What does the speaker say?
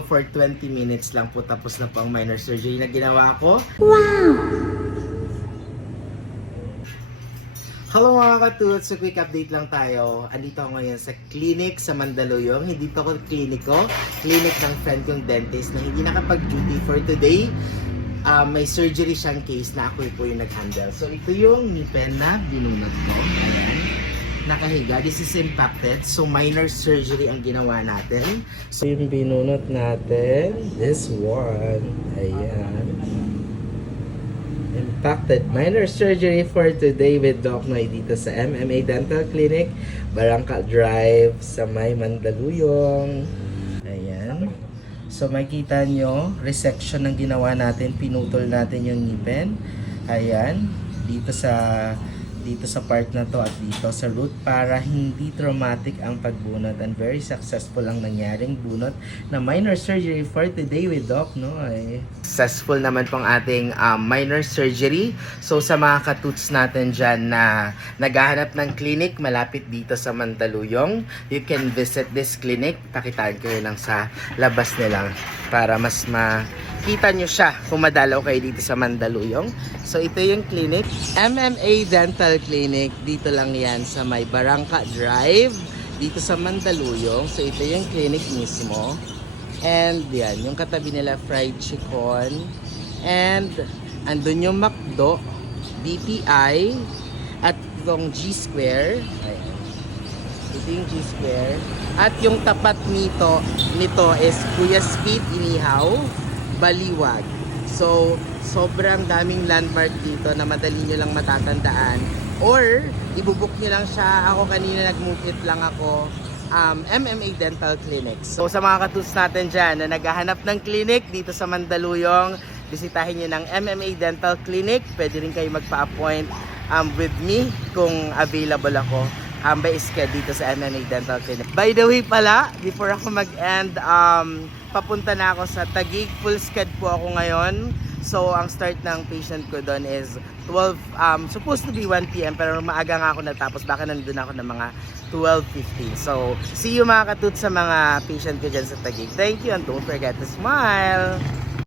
So for 20 minutes lang po tapos na po ang minor surgery na ginawa ko. Hello mga katuts! So quick update lang tayo. Andito ako ngayon sa clinic sa Mandaluyong. Hindi to ko kliniko. Clinic ng friend kong dentist na hindi nakapag-duty for today. May surgery siyang case na ako po yung nag-handle. So ito yung ngipin na binunot ko. Ayan. Nakahiga. This is impacted. So minor surgery ang ginawa natin. So yung binunot natin, this one. Ayan. Impacted minor surgery for today with Doc Noy dito sa MMA Dental Clinic, Barangka Drive sa may Mandaluyong. Ayan. So makita nyo, resection ng ginawa natin, pinutol natin yung ngipin. Ayan, dito sa part na to at dito sa root para hindi traumatic ang pagbunot, and very successful ang nangyaring bunot na minor surgery for today with Doc Noy. Successful naman pong ating minor surgery. So sa mga katuts natin dyan na naghahanap ng clinic malapit dito sa Mandaluyong, you can visit this clinic. Pakitaan ko lang sa labas nila para mas makita nyo siya kung madalaw kayo dito sa Mandaluyong. So ito yung clinic, MMA Dental Clinic. Dito lang yan sa may Barangka Drive dito sa Mandaluyong. So ito yung clinic mismo. And yan, yung katabi nila fried chicken. And andun yung McDo, BPI, at itong G-Square. Ayan. Ito yung G-Square. At yung tapat nito is Kuya Speed Inihaw, Baliwag. So, sobrang daming landmark dito na madali nyo lang matatandaan. Or, ibubook nyo lang siya. Ako kanina nag-move it lang ako. MMA Dental Clinic. So, sa mga katuts natin dyan na naghahanap ng clinic dito sa Mandaluyong, bisitahin nyo ng MMA Dental Clinic. Pwede rin kayo magpa-appoint with me kung available ako. By schedule dito sa MMA Dental Clinic. By the way pala, before ako mag-end, papunta na ako sa Taguig. Full schedule po ako ngayon. So, ang start ng patient ko doon is 12, supposed to be 1 p.m. pero maaga nga ako natapos. Baka nandun ako ng mga 12:15. So, see you mga katut sa mga patient ko dyan sa Taguig. Thank you and don't forget to smile!